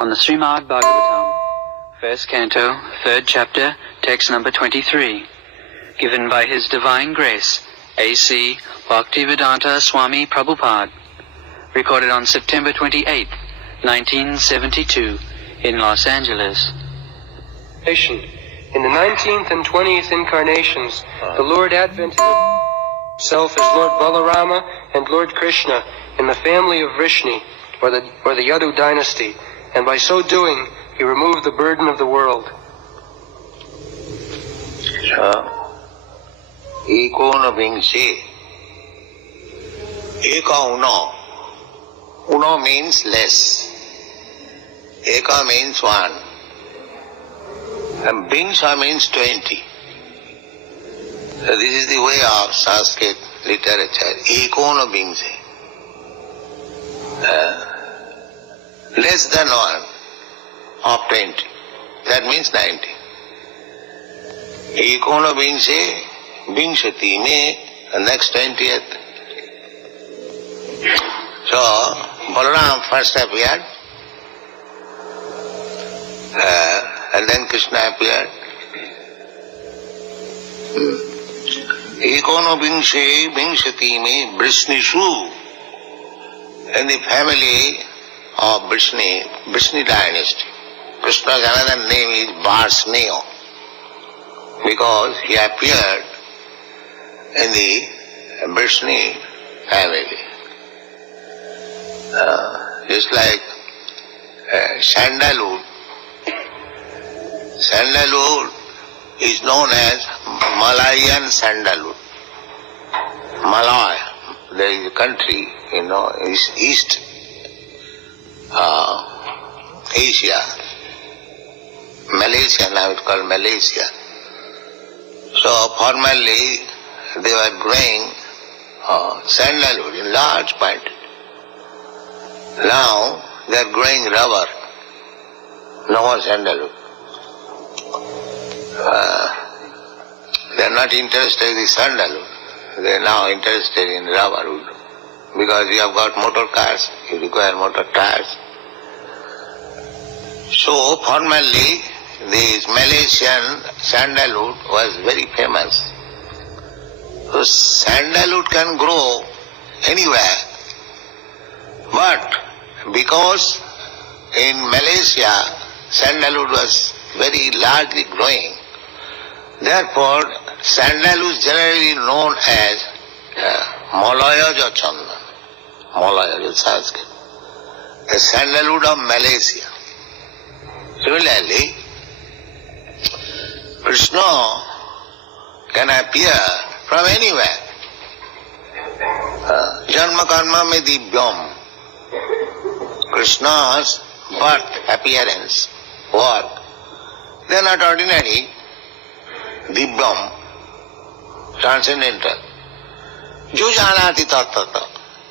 On the Srimad Bhagavatam, first canto, third chapter, text number 23, given by His Divine Grace, A.C. Bhaktivedanta Swami Prabhupada, recorded on September 28, 1972, in Los Angeles. In the 19th and 20th incarnations, the Lord advented himself as Lord Balarama and Lord Krishna in the family of Vrishni, or the Yadu dynasty, and by so doing, he removed the burden of the world. Ikono Vingsi. Eka Uno. Uno means less. Eka means one. And Bingsha means 20. So this is the way of Sanskrit literature. Ikono Bingsi. Less than one of 20. That means 90. Ikono Bingsi, Bingshati me, and next 20th. So, Balaram first appeared, and then Krishna appeared. Ikono Bingsi, Bingshati me, Vrishnishu. In the family of Vrishni dynasty. Krishna's another name is Varsneo, because he appeared in the Vrishni family. Just like sandalwood. Sandalwood is known as Malayan sandalwood. Malaya, there is a country, is East Asia. Malaysia, now it's called Malaysia. So formerly they were growing sandalwood in large quantity. Now they are growing rubber, no more sandalwood. They are not interested in the sandalwood. They are now interested in rubber wood. Because you have got motor cars, you require motor tires. So formerly this Malaysian sandalwood was very famous. So sandalwood can grow anywhere, but because in Malaysia sandalwood was very largely growing, therefore sandalwood is generally known as Malayaja Chandan. Malayaja Sanskrit. The sandalwood of Malaysia. Similarly, Krishna can appear from anywhere. Janma karma me divyam. Krishna's birth, appearance, work, they are not ordinary. Divyam, transcendental. Jo janati tattata.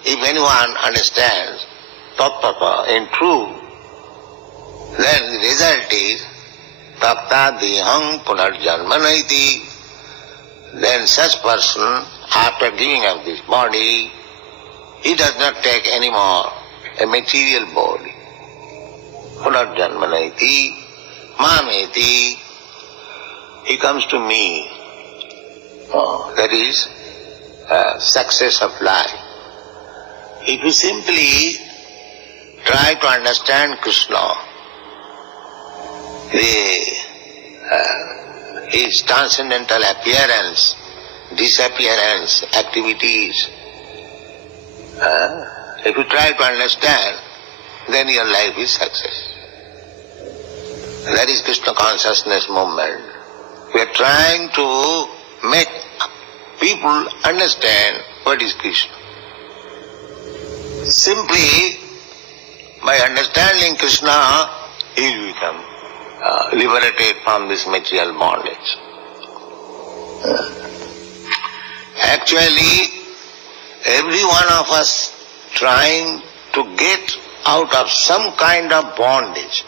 If anyone understands tattata in truth, then the result is Tapta dihang punarjanmanaiti. Then such person, after giving up this body, he does not take any more a material body. Punarjanmanaiti, mameti, he comes to me. That is success of life. If you simply try to understand Krishna, his transcendental appearance, disappearance, activities, if you try to understand, then your life is success. That is Krishna consciousness movement. We are trying to make people understand what is Krishna. Simply by understanding Krishna, he will become liberated from this material bondage. Actually, every one of us trying to get out of some kind of bondage.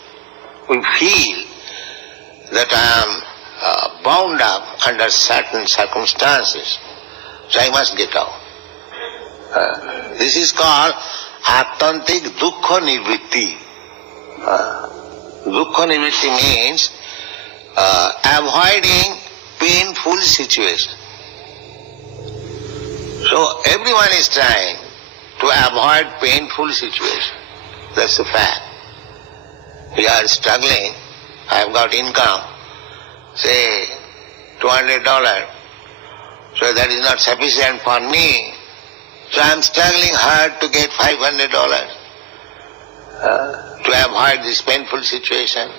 We feel that I am bound up under certain circumstances. so I must get out. This is called Attantik Dukkha Nivritti. Dukkha Nivritti means avoiding painful situation. So everyone is trying to avoid painful situation. That's the fact. We are struggling. I have got income, say $200. So that is not sufficient for me. So I am struggling hard to get $500 to avoid this painful situation.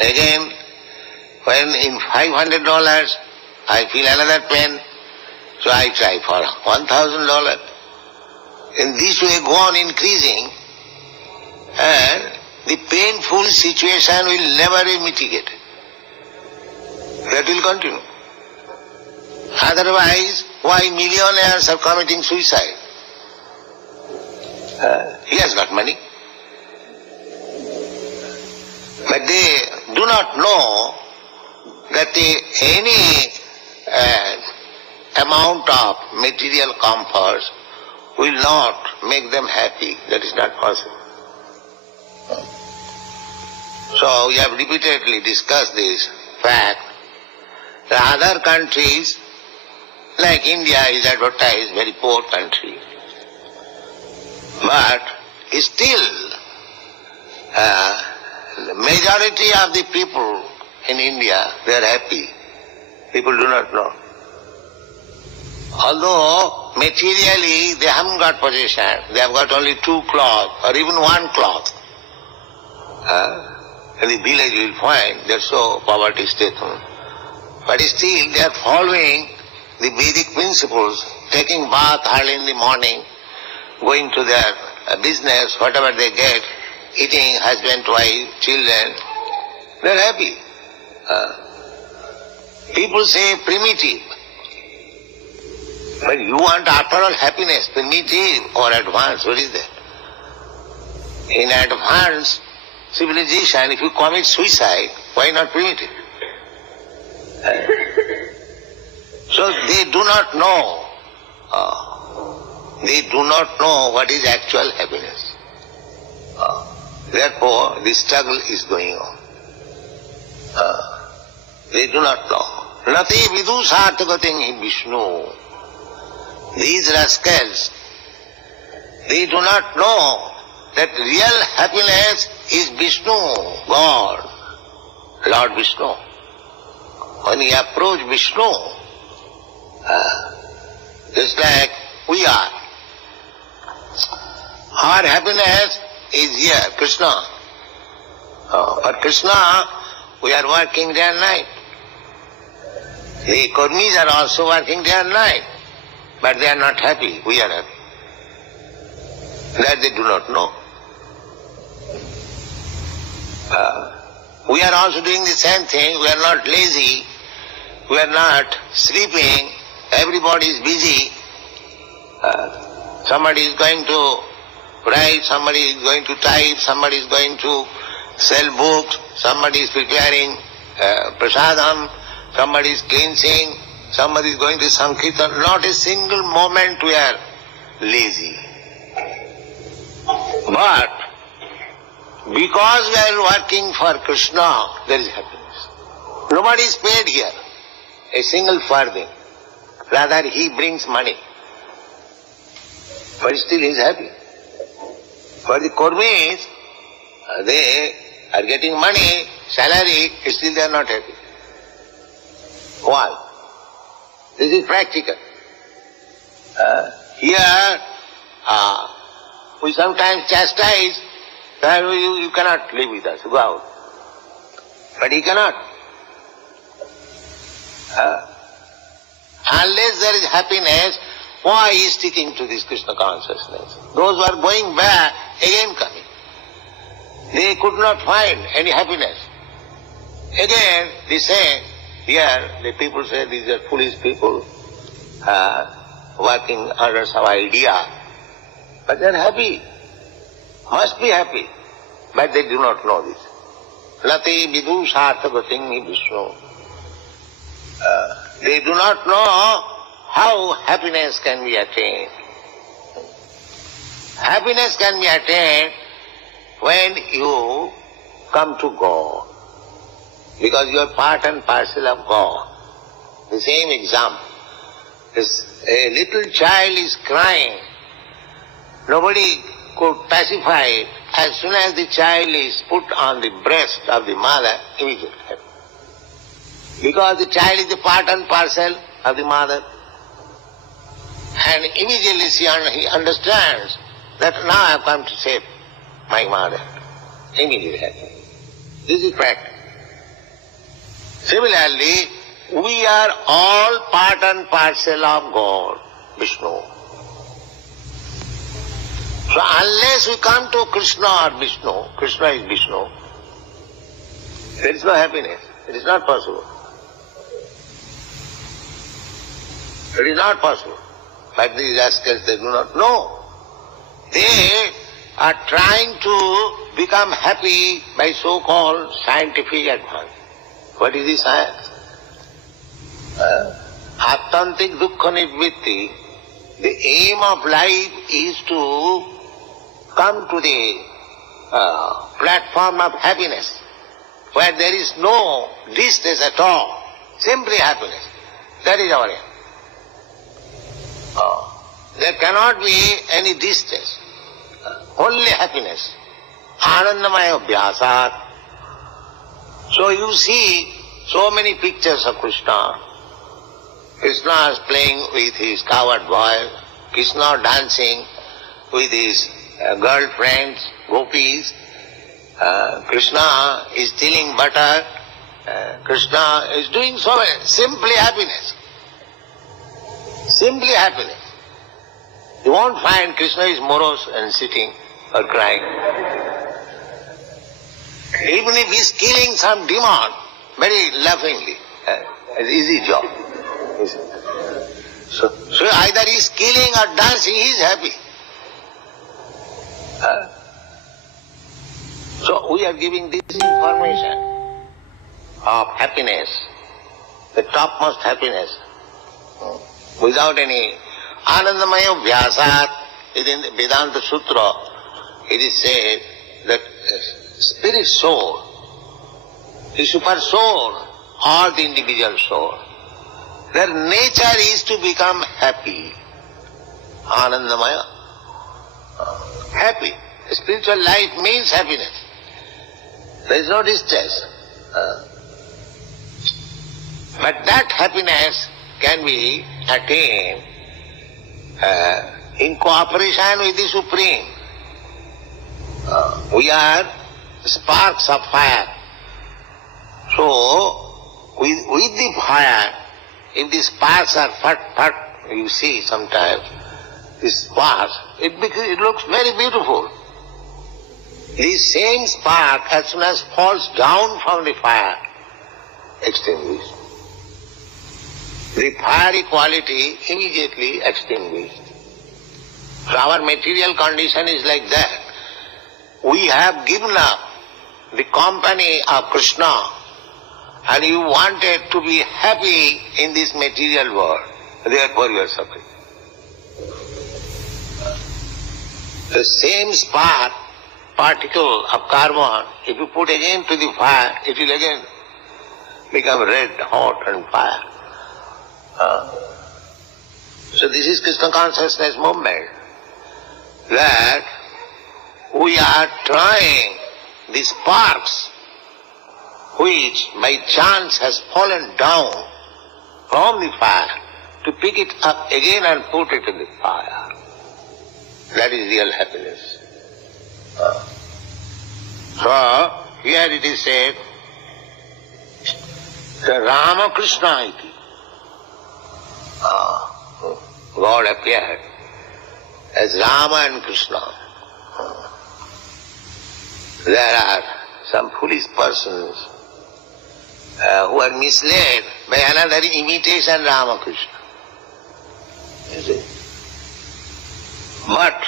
Again, when in $500 I feel another pain, so I try for $1,000. In this way go on increasing, and the painful situation will never be mitigated. That will continue. Otherwise, why millionaires are committing suicide? He has got money. But they do not know that any amount of material comforts will not make them happy. That is not possible. So we have repeatedly discussed this fact. The other countries, like India is advertised very poor country, but still the majority of the people in India, they are happy. People do not know. Although materially they haven't got possession, they have got only 2 cloths or even 1 cloth. In the village you will find they are so poverty-stricken. But still they are following the Vedic principles, taking bath early in the morning, going to their business, whatever they get, eating husband, wife, children, they are happy. People say primitive. But you want after all happiness, primitive or advanced, what is that? In advanced civilization, if you commit suicide, why not primitive? So they do not know. They do not know what is actual happiness. Therefore, the struggle is going on. They do not know. Nati vidusarthagating hi Vishnu. These rascals, they do not know that real happiness is Vishnu, God, Lord Vishnu. When you approach Vishnu, just like we are, our happiness is here, Krishna. For Krishna, we are working day and night. The Kurmis are also working day and night, but they are not happy, we are happy. That they do not know. We are also doing the same thing, we are not lazy, we are not sleeping, everybody is busy. Somebody is going to write, somebody is going to type, somebody is going to sell books, somebody is preparing prasadam, somebody is cleansing, somebody is going to Sankirtan. Not a single moment we are lazy. But because we are working for Krishna, there is happiness. Nobody is paid here a single farthing. Rather he brings money. But still he is happy. For the Kurmis, they are getting money, salary, still they are not happy. Why? This is practical. Here, we sometimes chastise, you cannot live with us, go out. But he cannot. Unless there is happiness, why he is sticking to this Krishna consciousness? Those who are going back, again coming. They could not find any happiness. Again, they say, here the people say these are foolish people, working under some idea. But they are happy, must be happy. But they do not know this. Nati vidusarthagating hi Vishnu. They do not know how happiness can be attained. Happiness can be attained when you come to God, because you are part and parcel of God. The same example. A little child is crying. Nobody could pacify it. As soon as the child is put on the breast of the mother, immediately happy. Because the child is the part and parcel of the mother. And immediately he understands that now I have come to save my mother. Immediately happy. This is practice. Similarly, we are all part and parcel of God, Vishnu. So unless we come to Krishna or Vishnu, Krishna is Vishnu, there is no happiness. It is not possible. It is not possible. But these rascals, they do not know. They are trying to become happy by so-called scientific advance. What is the science? Attantik dukkha nivritti. The aim of life is to come to the platform of happiness, where there is no distress at all, simply happiness. That is our aim. There cannot be any distress, only happiness. Anandamaya abhyasat. So you see so many pictures of Krishna. Krishna is playing with his cowherd boy, Krishna dancing with his girlfriends, gopis, Krishna is stealing butter, Krishna is doing so many, simply happiness. Simply happiness. You won't find Krishna is morose and sitting or crying. Even if he is killing some demon, very laughingly, it's an easy job. So either he is killing or dancing, he is happy. So we are giving this information of happiness, the topmost happiness, without any Anandamaya Vyasat. In the Vedanta Sutra, it is said that spirit soul, the super soul or the individual soul, their nature is to become happy. Anandamaya. Happy. Spiritual life means happiness. There is no distress. But that happiness can be attained in cooperation with the Supreme. We are sparks of fire. So, with the fire, if the sparks are fat, you see sometimes, the sparks, it looks very beautiful. The same spark, as soon as falls down from the fire, extinguished. The fiery quality immediately extinguished. So our material condition is like that. We have given up the company of Krishna, and you wanted to be happy in this material world. Therefore you are suffering. The same spark, particle of carbon, if you put again to the fire, it will again become red, hot and fire. So this is Krishna consciousness movement, that we are trying the sparks which by chance has fallen down from the fire to pick it up again and put it in the fire. That is real happiness. So here it is said, the Rama Krishna iti. God appeared as Rama and Krishna. There are some foolish persons who are misled by another imitation Ramakrishna. You see? But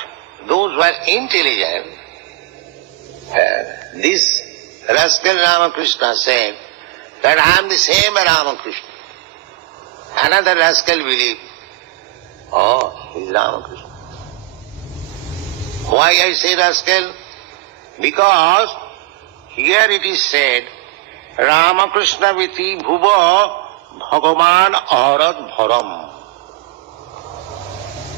those who are intelligent, this rascal Ramakrishna said that I am the same Ramakrishna. Another rascal believed Oh, he is Ramakrishna. Why I say rascal? Because here it is said, Ramakrishna viti bhuva bhagavan aharat bharam.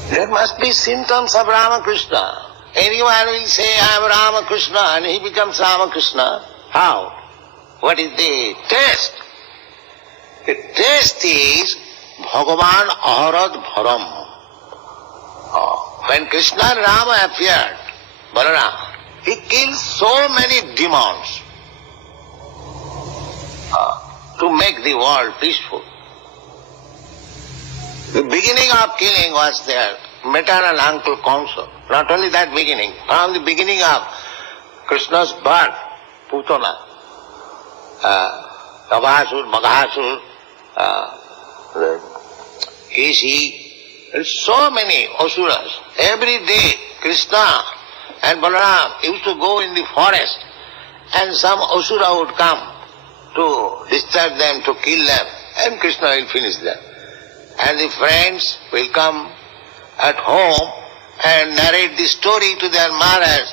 There must be symptoms of Ramakrishna. Anyone will say, I am Ramakrishna, and he becomes Ramakrishna. How? What is the test? The test is Bhagavan aharat bharam. When Krishna and Rama appeared, Balarama, he killed so many demons to make the world peaceful. The beginning of killing was their maternal uncle Kamsa. Not only that beginning, from the beginning of Krishna's birth, Putana, Kavasur, Maghasur, Keshi, so many asuras. Every day Krishna and Balaram used to go in the forest and some asura would come to disturb them, to kill them, and Krishna will finish them. And the friends will come at home and narrate the story to their Maharaj.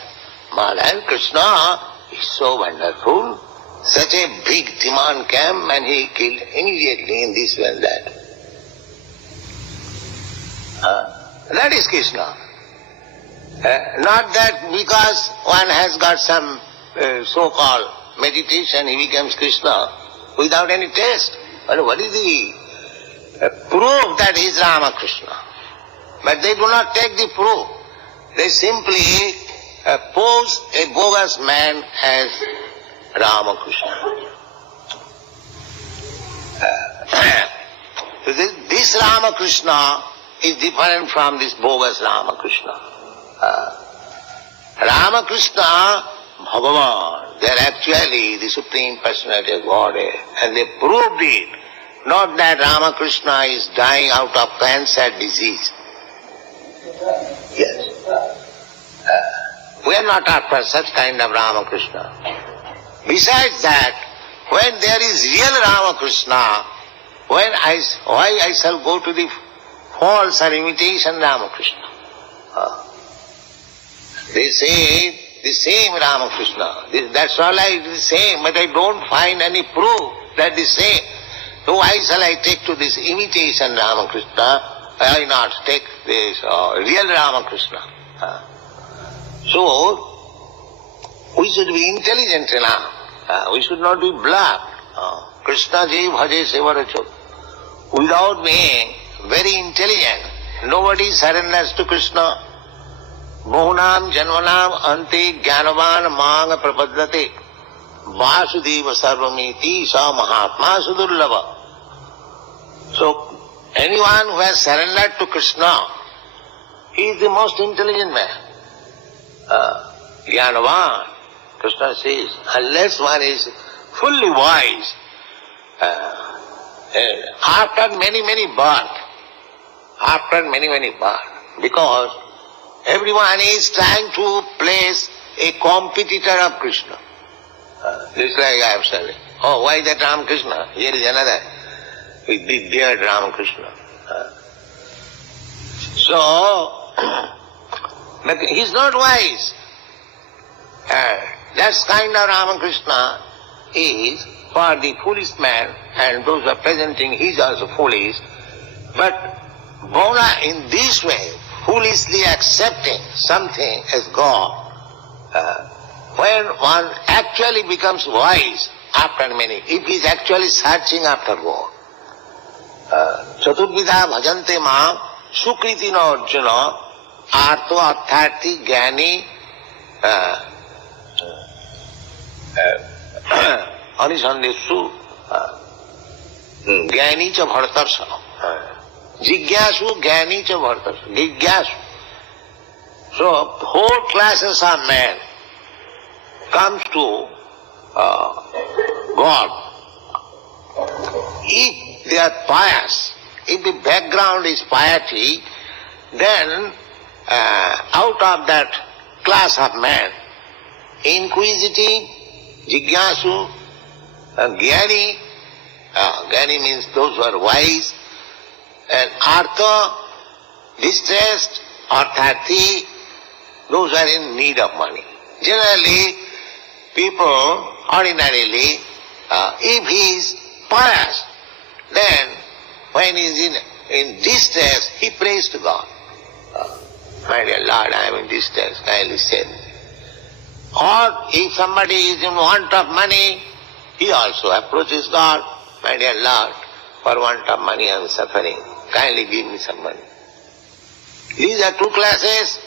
Maharaj, Krishna is so wonderful. Such a big demon came and he killed immediately in this way and that. That is Krishna. Not that because one has got some so-called meditation, he becomes Krishna without any taste. But what is the proof that he is Ramakrishna? But they do not take the proof. They simply pose a bogus man as Ramakrishna. So this Ramakrishna is different from this bogus Ramakrishna. Ramakrishna, Bhagavan, they are actually the Supreme Personality of Godhead, and they proved it. Not that Ramakrishna is dying out of cancer disease. Yes. We are not after such kind of Ramakrishna. Besides that, when there is real Ramakrishna, why I shall go to the false or imitation Ramakrishna? They say the same Ramakrishna. That's all the same, but I don't find any proof that the same. So why shall I take to this imitation Ramakrishna? Why not take this real Ramakrishna? So, we should be intelligent enough. We should not be bluff. Krishna ji bhaje sevaracho. Without being very intelligent, nobody surrenders to Krishna. Bahunam janvanam ante jnanavan mang prapaddate. Vasudeva sarvamiti sa mahatma sudurlava. So, anyone who has surrendered to Krishna, he is the most intelligent man. Jnanavan, Krishna says, unless one is fully wise, after many births, because everyone is trying to place a competitor of Krishna. Just like I have said, oh, why that Ramakrishna? Here is another with big beard Ramakrishna. But he is not wise. That kind of Ramakrishna is for the foolish man, and those who are presenting he is also foolish. But Bona in this way, foolishly accepting something as God, when one actually becomes wise after many, if he is actually searching after God. Chaturvidha bhajante maam sukriti na arjuna arto arthati jnani anisandeshu jnani cha bhartarsa jigyasu jnani cha bhartarsa jigyasu. So whole classes of men comes to God. If they are pious, if the background is piety, then out of that class of men, inquisitive, jigyasu, jnani, jnani means those who are wise, and artha distressed or thirsty, those are in need of money. Generally, people ordinarily, if he is pious, then when he is in distress, he prays to God. My dear Lord, I am in distress, kindly save me. Or if somebody is in want of money, he also approaches God. My dear Lord, for want of money I am suffering, kindly give me some money. These are two classes,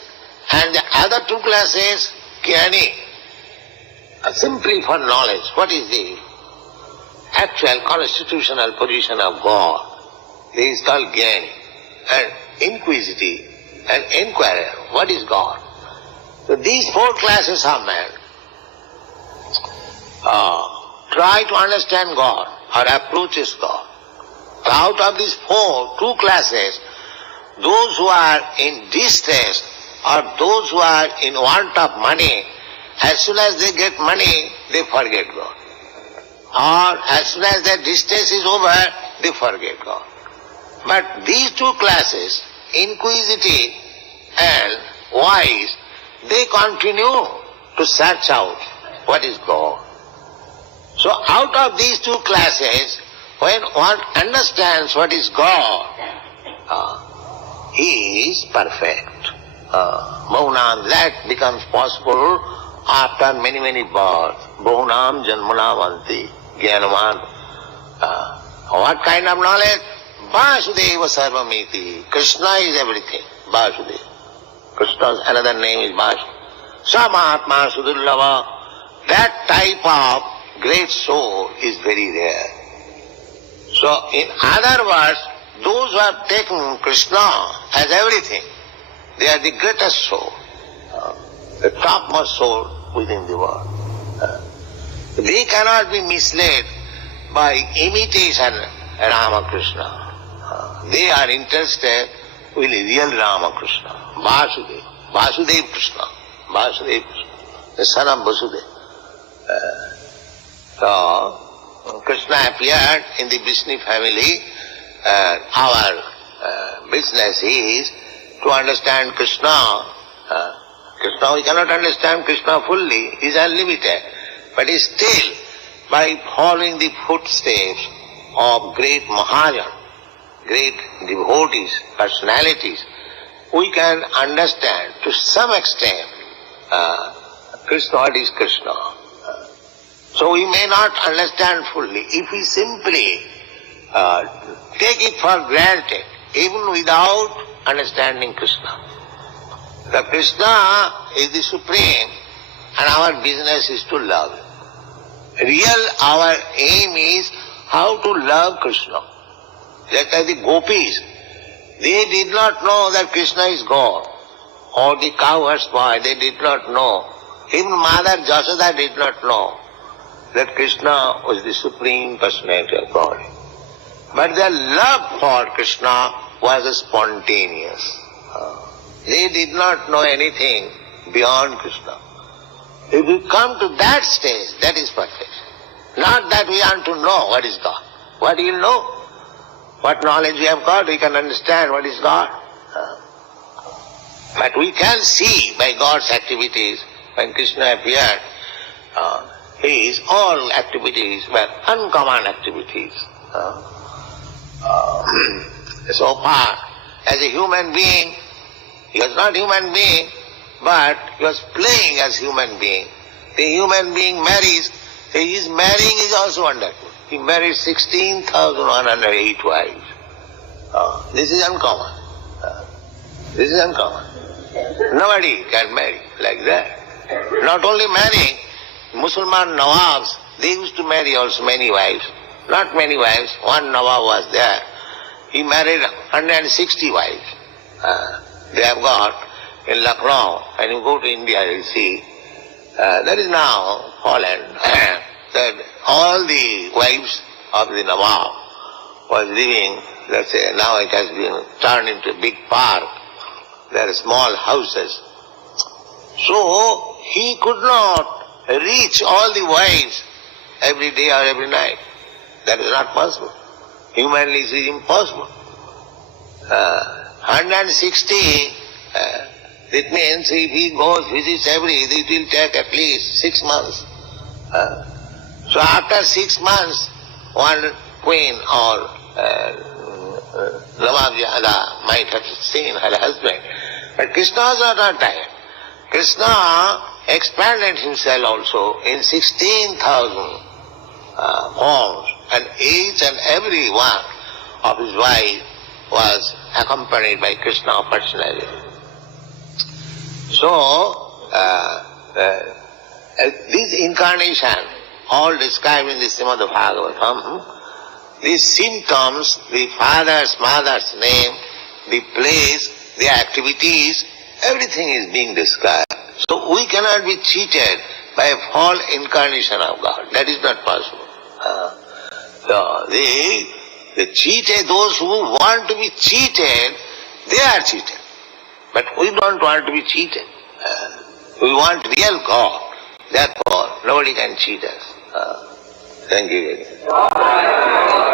and the other two classes, Jnani, simply for knowledge. What is the actual constitutional position of God? This is called Jnani. And inquisitive, and inquirer, what is God? So these four classes of men try to understand God or approaches God. Out of these two classes, those who are in distress or those who are in want of money, as soon as they get money, they forget God. Or as soon as their distress is over, they forget God. But these two classes, inquisitive and wise, they continue to search out what is God. So out of these two classes, when one understands what is God, he is perfect. Bahunam, that becomes possible after many, many births. Bahunam janmanam anti jnanaman. What kind of knowledge? Vasudeva sarvamiti. Krishna is everything. Vasudeva. Krishna's another name is Vasudeva. Samahatma Sudurlava. That type of great soul is very rare. So, in other words, those who have taken Krishna as everything, they are the greatest soul, the topmost soul within the world. They cannot be misled by imitation Ramakrishna. They are interested with the real Ramakrishna, Vasudeva, Vasudeva Krishna, Vasudeva Krishna, the son of Vasudeva. So, Krishna appeared in the Vishnu family. Our business is to understand Krishna. Krishna, we cannot understand Krishna fully, he is unlimited. But still, by following the footsteps of great Mahajan, great devotees, personalities, we can understand to some extent Krishna, what is Krishna. So we may not understand fully. If we simply take it for granted, even without understanding Krishna. The Krishna is the Supreme and our business is to love Him. Our aim is how to love Krishna. Just as the gopis, they did not know that Krishna is God. Or the cowherd's boy, they did not know. Even Mother Jasoda did not know that Krishna was the Supreme Personality of God. But their love for Krishna was spontaneous. They did not know anything beyond Krishna. If we come to that stage, that is perfect. Not that we want to know what is God. What do you know? What knowledge we have got, we can understand what is God. But we can see by God's activities, when Krishna appeared, his all activities were uncommon activities. So far, as a human being, he was not human being, but he was playing as human being. The human being marries, so his marrying is also wonderful. He married 16,108 wives. This is uncommon. This is uncommon. Nobody can marry like that. Not only marrying, Musliman Nawabs, they used to marry also many wives. Not many wives, one Nawab was there. He married 160 wives. They have got in Lucknow, when you go to India, you see, there is now Holland, that all the wives of the Nawab was living, let's say, now it has been turned into a big park. There are small houses. So, he could not reach all the wives every day or every night. That is not possible. Humanly it is impossible. 160, it means if he goes, visits it will take at least 6 months. So after 6 months, one queen or Ramajada might have seen her husband. But Krishna was not on time. Krishna expanded himself also in 16,000 forms, and each and every one of his wife was accompanied by Krishna personally. So, this incarnation, all described in the Srimad Bhagavatam, these symptoms, the father's, mother's name, the place, the activities, everything is being described. So we cannot be cheated by a false incarnation of God. That is not possible. So the cheated, those who want to be cheated, they are cheated. But we don't want to be cheated. We want real God. Therefore, nobody can cheat us. Thank you very much.